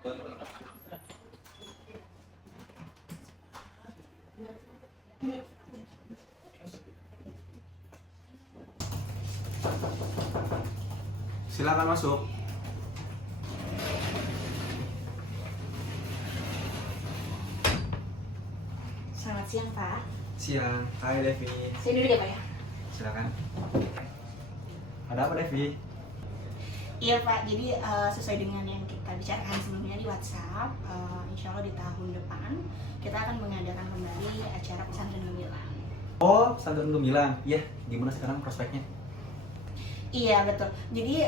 Silakan masuk. Selamat siang, Pak. Siang. Hai Devi. Saya dulu ya, Pak ya? Silakan. Ada apa Devi? Iya, Pak. Jadi sesuai dengan yang kita bicarakan sebelumnya di WhatsApp, insya Allah di tahun depan kita akan mengadakan kembali acara pesantren gemilang. Oh, pesantren gemilang. Iya, gimana sekarang prospeknya? Iya, betul. Jadi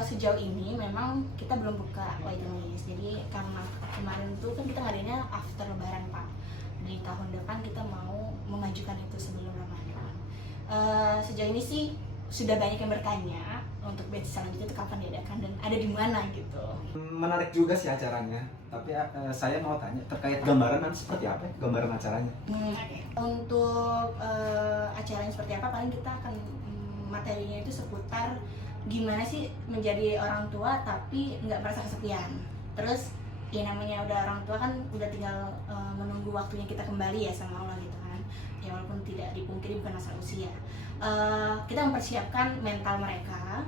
sejauh ini memang kita belum buka waiting list. Jadi karena kemarin itu kan kita ngadainnya after lebaran, Pak. Di tahun depan kita mau mengajukan itu sebelum Ramadan. Sejauh ini sih sudah banyak yang bertanya untuk batch selanjutnya itu kapan diadakan dan ada di mana gitu. Menarik juga sih acaranya. Tapi saya mau tanya terkait gambaran nanti seperti apa ya? Gambaran acaranya? Untuk acaranya seperti apa, paling kita akan materinya itu seputar gimana sih menjadi orang tua tapi nggak merasa kesepian. Terus ya namanya udah orang tua kan udah tinggal menunggu waktunya kita kembali ya sama Allah gitu kan. Ya walaupun tidak dipungkiri bukan masalah usia. Kita mempersiapkan mental mereka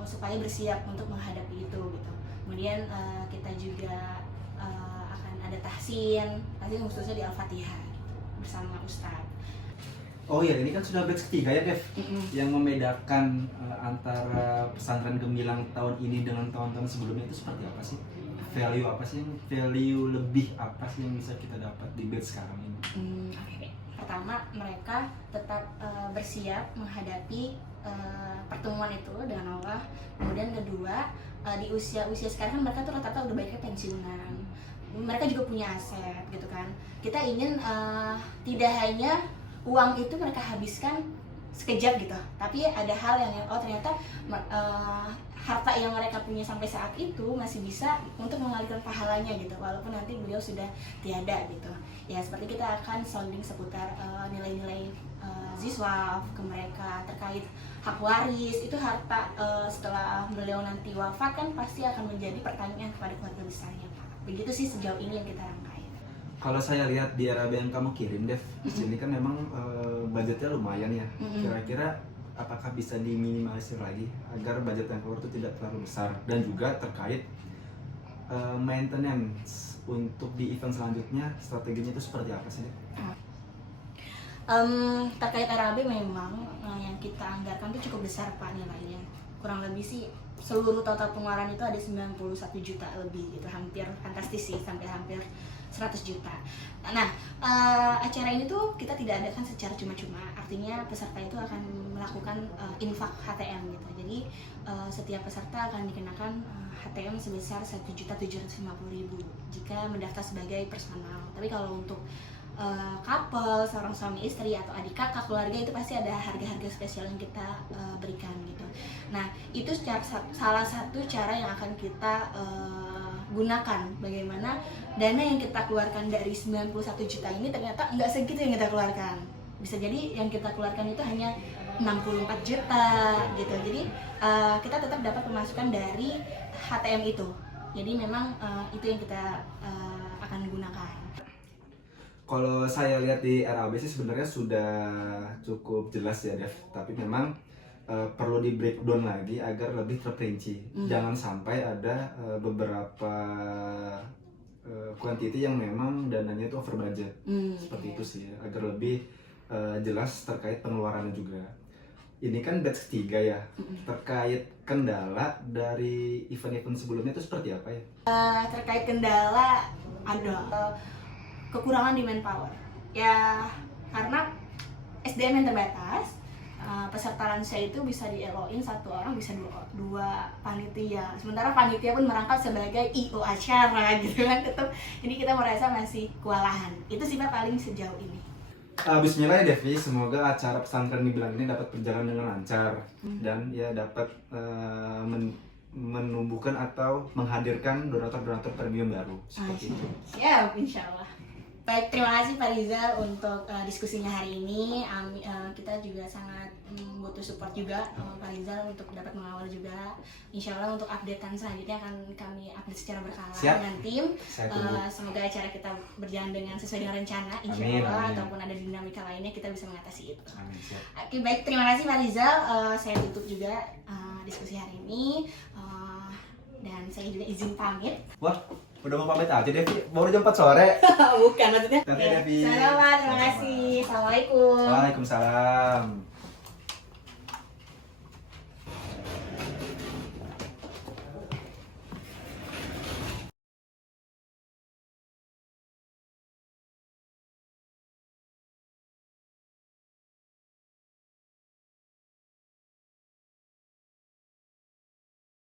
supaya bersiap untuk menghadapi itu gitu. Kemudian kita juga akan ada tahsin khususnya di Al-Fatihah gitu, bersama Ustadz. Oh iya, ini kan sudah batch ketiga ya Dev. Yang membedakan antara pesantren gemilang tahun ini dengan tahun-tahun sebelumnya itu seperti apa sih? Value apa sih? Value lebih apa sih yang bisa kita dapat di batch sekarang ini? Okay. Pertama, mereka tetap bersiap menghadapi pertemuan itu dengan Allah. Kemudian kedua, di usia sekarang kan mereka tuh rata-rata udah banyak pensiunan. Mereka juga punya aset gitu kan. Kita ingin tidak hanya uang itu mereka habiskan sekejap gitu, tapi ada hal yang ternyata harta yang mereka punya sampai saat itu masih bisa untuk mengalirkan pahalanya gitu, walaupun nanti beliau sudah tiada gitu. Ya seperti kita akan sounding seputar nilai-nilai ziswaf ke mereka terkait hak waris itu, harta setelah beliau nanti wafat kan pasti akan menjadi pertanyaan kepada keluarga besarnya, Pak. Begitu sih sejauh ini yang kita rangkai. Kalau saya lihat di RAB yang kamu kirim, Dev, di sini kan memang budgetnya lumayan ya. Kira-kira apakah bisa diminimalisir lagi agar budget yang keluar itu tidak terlalu besar, dan juga terkait maintenance untuk di event selanjutnya strateginya itu seperti apa sih, Dev? Terkait RAB memang yang kita anggarkan itu cukup besar, Pak, nilainya. Kurang lebih sih seluruh total pengeluaran itu ada 91 juta lebih gitu, hampir fantastis sih, sampai hampir 100 juta. Nah, acara ini tuh kita tidak adakan secara cuma-cuma, artinya peserta itu akan melakukan infak HTM gitu. Jadi setiap peserta akan dikenakan HTM sebesar 1.750.000 jika mendaftar sebagai personal. Tapi kalau untuk couple, seorang suami istri atau adik kakak keluarga itu pasti ada harga-harga spesial yang kita berikan gitu. Nah, itu salah satu cara yang akan kita gunakan, bagaimana dana yang kita keluarkan dari 91 juta ini ternyata nggak segitu yang kita keluarkan. Bisa jadi yang kita keluarkan itu hanya 64 juta gitu. Jadi kita tetap dapat pemasukan dari HTM itu. Jadi memang itu yang kita akan gunakan. Kalau saya lihat di RAB sih sebenarnya sudah cukup jelas ya, Dev. Tapi memang perlu di breakdown lagi agar lebih terperinci. Jangan sampai ada beberapa quantity yang memang dananya itu over budget. Seperti itu sih, agar lebih jelas terkait pengeluarannya juga. Ini kan batch ketiga ya. Terkait kendala dari event-event sebelumnya itu seperti apa ya? Terkait kendala ada kekurangan di manpower ya, karena SDM yang terbatas. Peserta lansia itu bisa di-LO-in satu orang bisa dua panitia, sementara panitia pun merangkap sebagai IO acara gitu kan, tetap jadi kita merasa masih kewalahan. Itu sih Pak paling sejauh ini. Bismillah ya Devi, semoga acara pesantren gemilang ini dapat berjalan dengan lancar dan ya dapat menumbuhkan atau menghadirkan donatur-donatur premium baru seperti itu. Ya, insya Allah. Baik, terima kasih Pak Rizal untuk diskusinya hari ini. Kita juga sangat butuh support juga Pak Rizal untuk dapat mengawal juga. Insya Allah untuk updatean selanjutnya akan kami update secara berkala dengan tim. Semoga acara kita berjalan dengan sesuai dengan rencana, insya Allah. Amin. Ataupun ada dinamika lainnya kita bisa mengatasi itu. Amin, siap. Oke, baik, terima kasih Pak Rizal. Saya tutup juga diskusi hari ini. Dan saya juga izin pamit. Wah, udah mau pamit aja Devi, baru jam 4 sore. Bukan maksudnya. Terima kasih Devi. Selamat, terima kasih. Assalamualaikum. Waalaikumsalam.